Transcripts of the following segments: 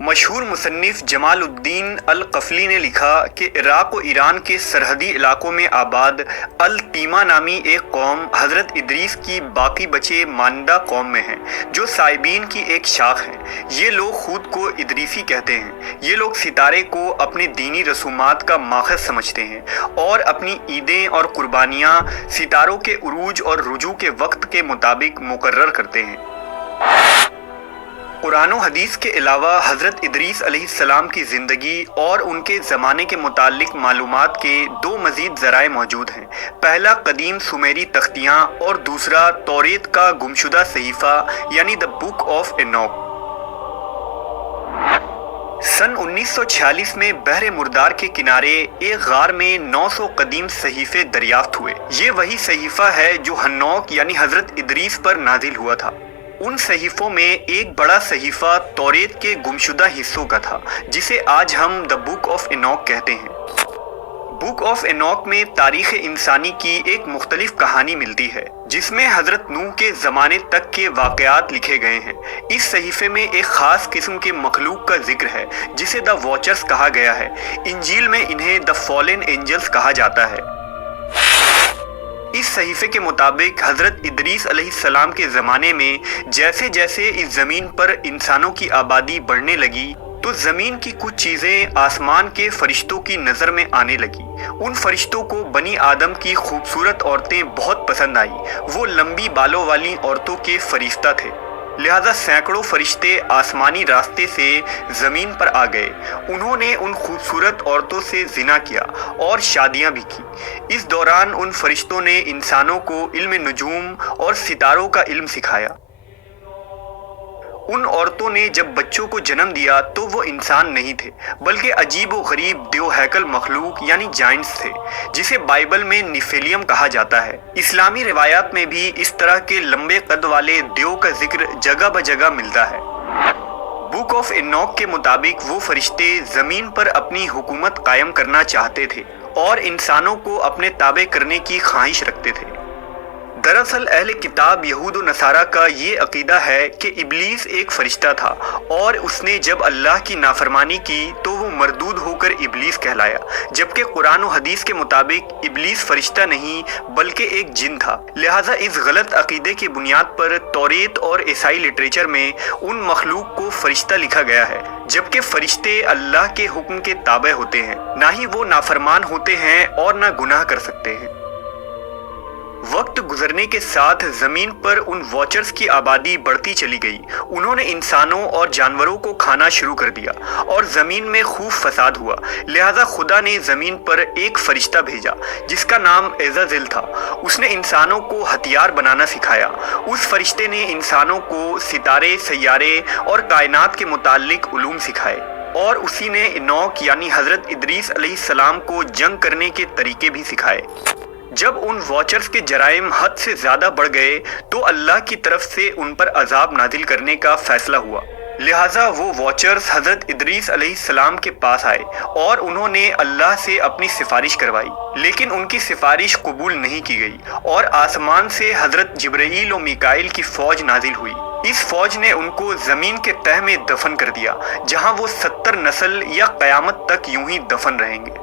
مشہور مصنف جمال الدین القفلی نے لکھا کہ عراق و ایران کے سرحدی علاقوں میں آباد التیمہ نامی ایک قوم حضرت ادریس کی باقی بچے ماندہ قوم میں ہیں، جو سائبین کی ایک شاخ ہیں۔ یہ لوگ خود کو ادریسی کہتے ہیں۔ یہ لوگ ستارے کو اپنے دینی رسومات کا ماخذ سمجھتے ہیں اور اپنی عیدیں اور قربانیاں ستاروں کے عروج اور رجوع کے وقت کے مطابق مقرر کرتے ہیں۔ قرآن و حدیث کے علاوہ حضرت ادریس علیہ السلام کی زندگی اور ان کے زمانے کے متعلق معلومات کے دو مزید ذرائع موجود ہیں۔ پہلا قدیم سومیری تختیاں اور دوسرا توریت کا گمشدہ صحیفہ یعنی دا بک آف اینوک۔ سن 1946 میں بحر مردار کے کنارے ایک غار میں 900 قدیم صحیفے دریافت ہوئے۔ یہ وہی صحیفہ ہے جو ہنوک یعنی حضرت ادریس پر نازل ہوا تھا۔ ان صحیفوں میں ایک بڑا صحیفہ توریت کے گمشدہ حصوں کا تھا، جسے آج ہم دا بک آف اینوک کہتے ہیں۔ بک آف اینوک میں تاریخ انسانی کی ایک مختلف کہانی ملتی ہے، جس میں حضرت نوح کے زمانے تک کے واقعات لکھے گئے ہیں۔ اس صحیفے میں ایک خاص قسم کے مخلوق کا ذکر ہے جسے دا واچرز کہا گیا ہے۔ انجیل میں انہیں دا فالن اینجلز کہا جاتا ہے۔ اس صحیفے کے مطابق حضرت ادریس علیہ السلام کے زمانے میں جیسے جیسے اس زمین پر انسانوں کی آبادی بڑھنے لگی تو زمین کی کچھ چیزیں آسمان کے فرشتوں کی نظر میں آنے لگی۔ ان فرشتوں کو بنی آدم کی خوبصورت عورتیں بہت پسند آئیں۔ وہ لمبی بالوں والی عورتوں کے فرشتہ تھے، لہذا سینکڑوں فرشتے آسمانی راستے سے زمین پر آ گئے۔ انہوں نے ان خوبصورت عورتوں سے زنا کیا اور شادیاں بھی کی۔ اس دوران ان فرشتوں نے انسانوں کو علم نجوم اور ستاروں کا علم سکھایا۔ ان عورتوں نے جب بچوں کو جنم دیا تو وہ انسان نہیں تھے، بلکہ عجیب و غریب دیو ہیکل مخلوق یعنی جائنٹس تھے، جسے بائبل میں نیفیلیم کہا جاتا ہے۔ اسلامی روایات میں بھی اس طرح کے لمبے قد والے دیو کا ذکر جگہ بجگہ ملتا ہے۔ بک آف اینوک کے مطابق وہ فرشتے زمین پر اپنی حکومت قائم کرنا چاہتے تھے اور انسانوں کو اپنے تابع کرنے کی خواہش رکھتے تھے۔ دراصل اہل کتاب یہود و نصارہ کا یہ عقیدہ ہے کہ ابلیس ایک فرشتہ تھا اور اس نے جب اللہ کی نافرمانی کی تو وہ مردود ہو کر ابلیس کہلایا، جبکہ قرآن و حدیث کے مطابق ابلیس فرشتہ نہیں بلکہ ایک جن تھا۔ لہٰذا اس غلط عقیدے کی بنیاد پر توریت اور عیسائی لٹریچر میں ان مخلوق کو فرشتہ لکھا گیا ہے، جبکہ فرشتے اللہ کے حکم کے تابع ہوتے ہیں، نہ ہی وہ نافرمان ہوتے ہیں اور نہ گناہ کر سکتے ہیں۔ وقت گزرنے کے ساتھ زمین پر ان واچرز کی آبادی بڑھتی چلی گئی۔ انہوں نے انسانوں اور جانوروں کو کھانا شروع کر دیا اور زمین میں خوب فساد ہوا۔ لہٰذا خدا نے زمین پر ایک فرشتہ بھیجا جس کا نام عزازیل تھا۔ اس نے انسانوں کو ہتھیار بنانا سکھایا۔ اس فرشتے نے انسانوں کو ستارے، سیارے اور کائنات کے متعلق علوم سکھائے، اور اسی نے اینوک یعنی حضرت ادریس علیہ السلام کو جنگ کرنے کے طریقے بھی سکھائے۔ جب ان واچرز کے جرائم حد سے زیادہ بڑھ گئے تو اللہ کی طرف سے ان پر عذاب نازل کرنے کا فیصلہ ہوا۔ لہٰذا وہ واچرز حضرت ادریس علیہ السلام کے پاس آئے اور انہوں نے اللہ سے اپنی سفارش کروائی، لیکن ان کی سفارش قبول نہیں کی گئی اور آسمان سے حضرت جبرائیل و میکائیل کی فوج نازل ہوئی۔ اس فوج نے ان کو زمین کے تہہ میں دفن کر دیا، جہاں وہ 70 نسل یا قیامت تک یوں ہی دفن رہیں گے۔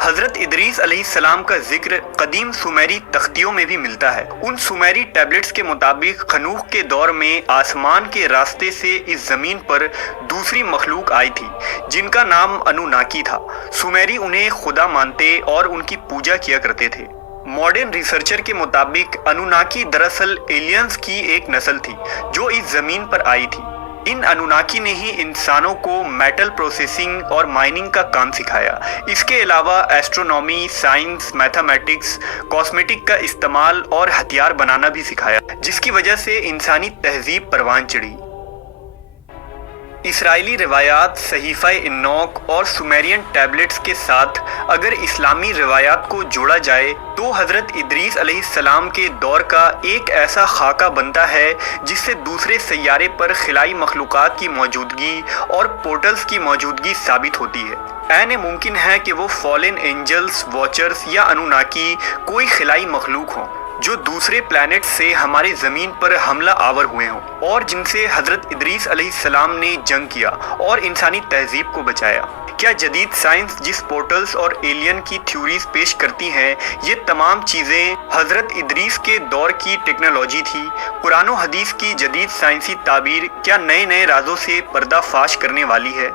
حضرت ادریس علیہ السلام کا ذکر قدیم سومیری تختیوں میں بھی ملتا ہے۔ ان سومیری ٹیبلٹس کے مطابق خنوخ کے دور میں آسمان کے راستے سے اس زمین پر دوسری مخلوق آئی تھی جن کا نام انوناکی تھا۔ سومیری انہیں خدا مانتے اور ان کی پوجا کیا کرتے تھے۔ ماڈرن ریسرچر کے مطابق انوناکی دراصل ایلینز کی ایک نسل تھی جو اس زمین پر آئی تھی۔ ان انوناکی نے ہی انسانوں کو میٹل پروسیسنگ اور مائننگ کا کام سکھایا۔ اس کے علاوہ ایسٹرونومی، سائنس، میتھمیٹکس، کاسمیٹک کا استعمال اور ہتھیار بنانا بھی سکھایا، جس کی وجہ سے انسانی تہذیب پروان چڑھی۔ اسرائیلی روایات، صحیفہ اینوک اور سومیرین ٹیبلٹس کے ساتھ اگر اسلامی روایات کو جوڑا جائے تو حضرت ادریس علیہ السلام کے دور کا ایک ایسا خاکہ بنتا ہے جس سے دوسرے سیارے پر خلائی مخلوقات کی موجودگی اور پورٹلز کی موجودگی ثابت ہوتی ہے۔ عین ممکن ہے کہ وہ فالن اینجلز، واچرز یا انوناکی کوئی خلائی مخلوق ہوں۔ جو دوسرے پلانٹ سے ہمارے زمین پر حملہ آور ہوئے ہوں اور جن سے حضرت ادریس علیہ السلام نے جنگ کیا اور انسانی تہذیب کو بچایا۔ کیا جدید سائنس جس پورٹلز اور ایلین کی تھیوریز پیش کرتی ہیں، یہ تمام چیزیں حضرت ادریس کے دور کی ٹیکنالوجی تھی؟ قرآن و حدیث کی جدید سائنسی تعبیر کیا نئے رازوں سے پردہ فاش کرنے والی ہے؟